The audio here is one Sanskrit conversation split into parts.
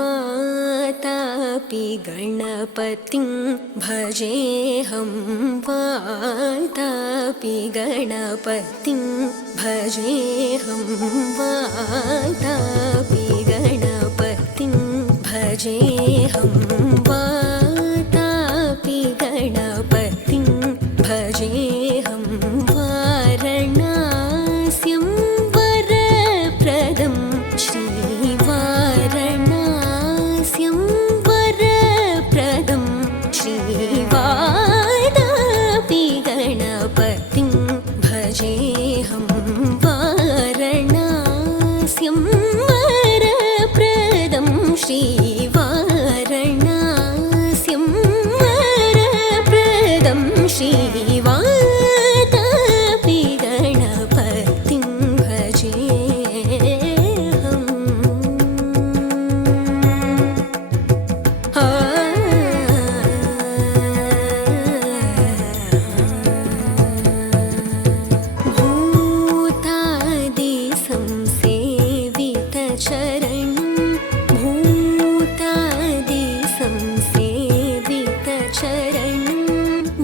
वातापि गणपतिं भजेऽहं वातापि गणपतिं भजेऽहं वातापि गणपतिं भजेऽहं वातापि गणपतिं भजेऽहं वारणास्यं वरप्रदं श्रीवारणास्यं वरप्रदं श्रीवातापि गणपतिं भजेऽहं वारणास्यं वरप्रदं श्रीवारणास्यं वरप्रदं श्रीवातापि गणपतिं भजेऽहम्। भूतादिसंसेवितचरणं भूतादिसंसेवितचरणं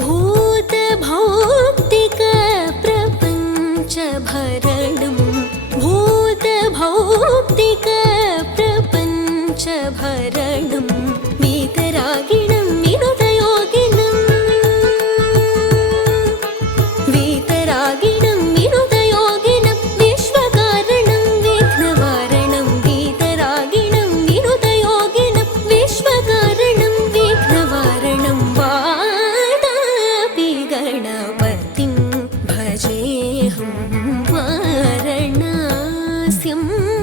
भूतभौतिकप्रपञ्चभरणं भूतभौतिकप्रपञ्चभरणं वीतरागिणं विनुतयोगिनं वीतरागिणं विनुतयोगिनं विश्वकारणं विघ्नवारणं वीतरागिणं विनुतयोगिनं विश्वकारणं विघ्नवारणं वातापि गणपतिं भजेऽहं वारणास्यं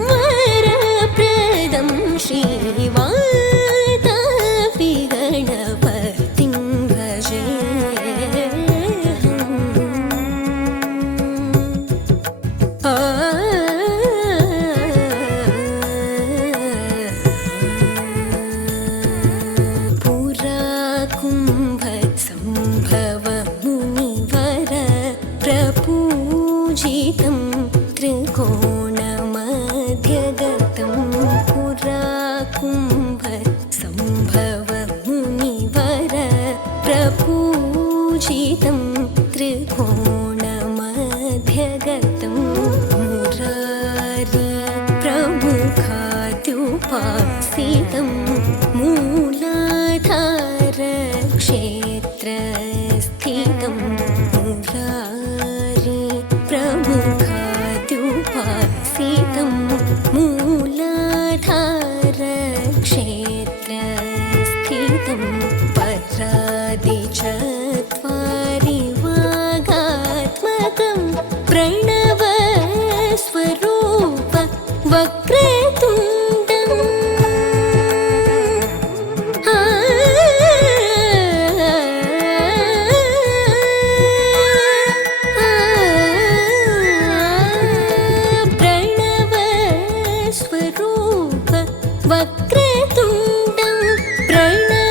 वरप्रदं श्रीवातापि गणपतिं भजेऽहम्। पुरा कुम्भसम्भवमुनिवर प्रपूजितं त्रिकोणमध्यगतं पुरा कुम्भसम्भवमुनिवर प्रपूजितं त्रिकोणमध्यगतं मुरारी प्रमुखाद्युपासितं मूलाधारक्षेत्रस्थितं मुरारी प्रमुखाद्युपासितं मूलाधारक्षेत्रस्थितं परादिचत्वारि वागात्मकं प्रणवस्वरूप वक्रतुण्डम् प्रणवस्वरूप वक्रतुण्डं प्रणवस्वरूप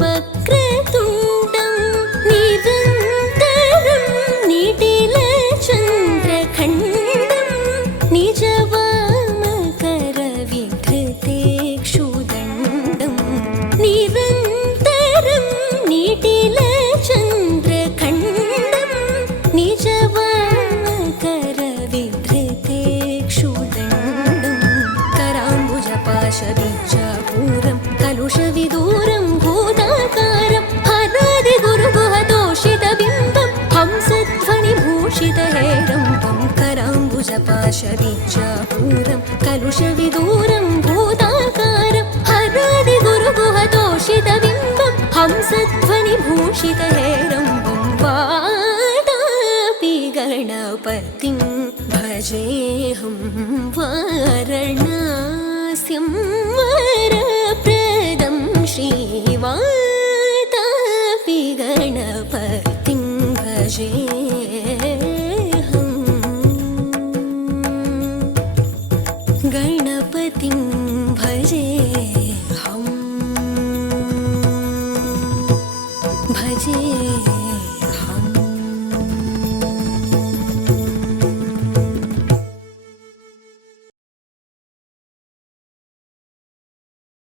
वक्रतुण्डं निरन्तरं निटिलचन्द्रखण्डं निजवामकरविधृतेक्षुदण्डं निरन्तरं निटिलचन्द्रखण्डं निजवामकरविधृतेक्षुदण्डं कराम्बुजपाशबीजापूरं कलुषविदूरं भूताकारं हरादिगुरुगुहतोषितबिम्बं हंसध्वनिभूषितहेरम्बं कराम्बुजपाशबीजापूरं कलुषविदूरं भूताकारं हरादिगुरुगुहतोषितबिम्बं हंसध्वनिभूषितहेरम्बं वातापि गणपतिं भजेऽहं वारणास्यं वरप्रदं श्रीवातापि गणपतिं भजेऽहम्। गणपतिं भजे।